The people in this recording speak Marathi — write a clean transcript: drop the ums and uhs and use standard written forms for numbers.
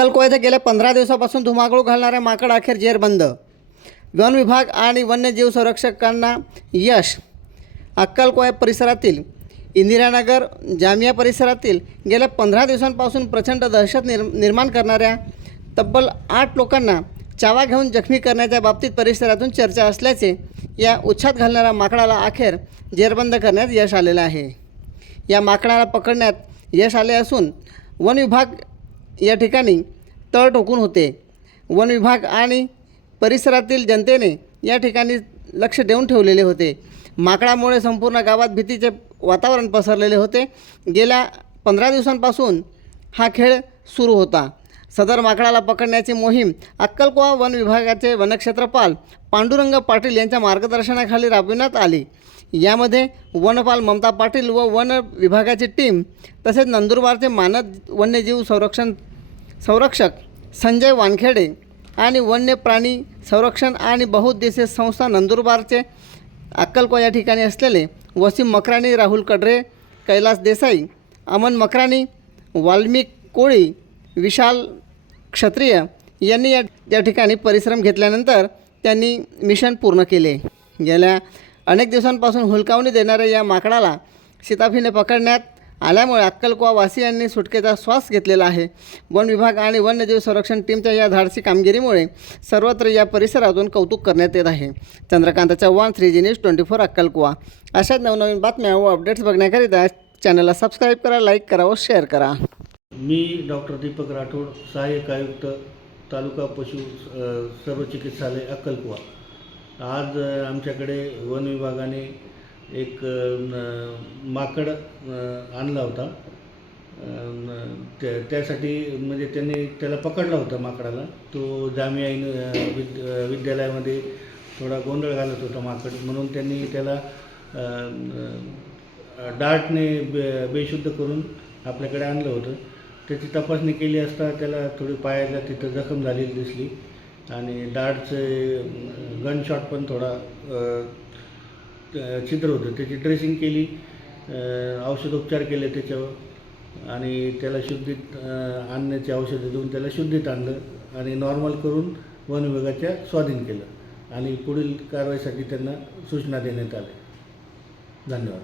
अक्कलकोवा येथे गेल्या 15 दिवसापासून धुमाकूळ घालणाऱ्या माकड अखेर जेरबंद. वन विभाग आणि वन्यजीव संरक्षकांना यश. अक्कलकोवा परिसरातील इंदिरानगर जामिया परिसरातील गेल्या 15 दिवसांपासून प्रचंड दहशत निर्माण करणाऱ्या तब्बल 8 लोकांना चावा घेऊन जखमी करण्याच्या बाबतीत परिसरातून चर्चा असल्याचे या उच्छाद घालणाऱ्या माकडाला अखेर जेरबंद करण्यात यश आलेलं आहे. या माकडाला पकडण्यात यश आले असून वन विभाग या ठिकाणी तळ ठोकून होते. वन विभाग आणि परिसरातील जनतेने या ठिकाणी लक्ष देऊन ठेवलेले होते. माकडामुळे संपूर्ण गावात भीतीचे वातावरण पसरलेले होते. गेल्या 15 दिवसांपासून हा खेळ सुरू होता. सदर माकडाला पकडण्याची मोहीम अक्कलकोवा वन विभागाचे वनक्षेत्रपाल पांडुरंग पाटील यांच्या मार्गदर्शनाखाली राबविण्यात आली. यामध्ये वनपाल ममता पाटील व वन विभागाची टीम तसेच नंदुरबारचे मानद वन्यजीव संरक्षक संजय वानखेडे आणि वन्य प्राणी संरक्षण आणि बहुउद्देशीय संस्था नंदुरबारचे अक्कलकोवा या ठिकाणी असलेले वसीम मकरानी, राहुल कडरे, कैलास देसाई, अमन मकरानी, वाल्मिक कोळी, विशाल क्षत्रिय यांनी या ठिकाणी परिश्रम घेतल्यानंतर त्यांनी मिशन पूर्ण केले. गेल्या अनेक दिवसांपासून हुलकावणी देणाऱ्या या माकडाला शिताफीने पकडण्यात आल्यामुळे अक्कलकोवा वासियांनी सुटकेचा श्वास घेतलेला आहे. वन विभाग आणि वन्यजीव संरक्षण टीमच्या या धाडसी कामगिरीमुळे सर्वत्र या परिसरातून कौतुक करण्यात येत आहे. Chandrakant Chavan, 3G News 24 अक्कलकोवा. अशाच नवनवीन बातम्या व अपडेट्स बघण्याकरिता चॅनलला सबस्क्राईब करा, लाईक करा व शेअर करा. मी डॉक्टर दीपक राठोड, सहाय्यक आयुक्त तालुका पशु सर्व चिकित्सालय अक्कलकोवा. आज आमच्याकडे वन विभागाने एक माकड आणला होता. त्यासाठी म्हणजे त्यांनी त्याला पकडला होता माकडाला. तो जामिया विद्यालयामध्ये थोडा गोंधळ घालत होता माकड, म्हणून त्यांनी त्याला डार्टने बेशुद्ध करून आपल्याकडे आणलं होतं. त्याची तपासणी केली असता त्याला थोडी पायाला तिथं जखम झालेली दिसली आणि डार्टचे गनशॉट पण थोडा छिद्र होतं. त्याची ड्रेसिंग केली, औषधोपचार केले त्याच्यावर आणि त्याला शुद्धीत आणण्याची औषधं देऊन त्याला शुद्धीत आणलं आणि नॉर्मल करून वन विभागाच्या स्वाधीन केलं आणि पुढील कारवाईसाठी त्यांना सूचना देण्यात आल्या. धन्यवाद.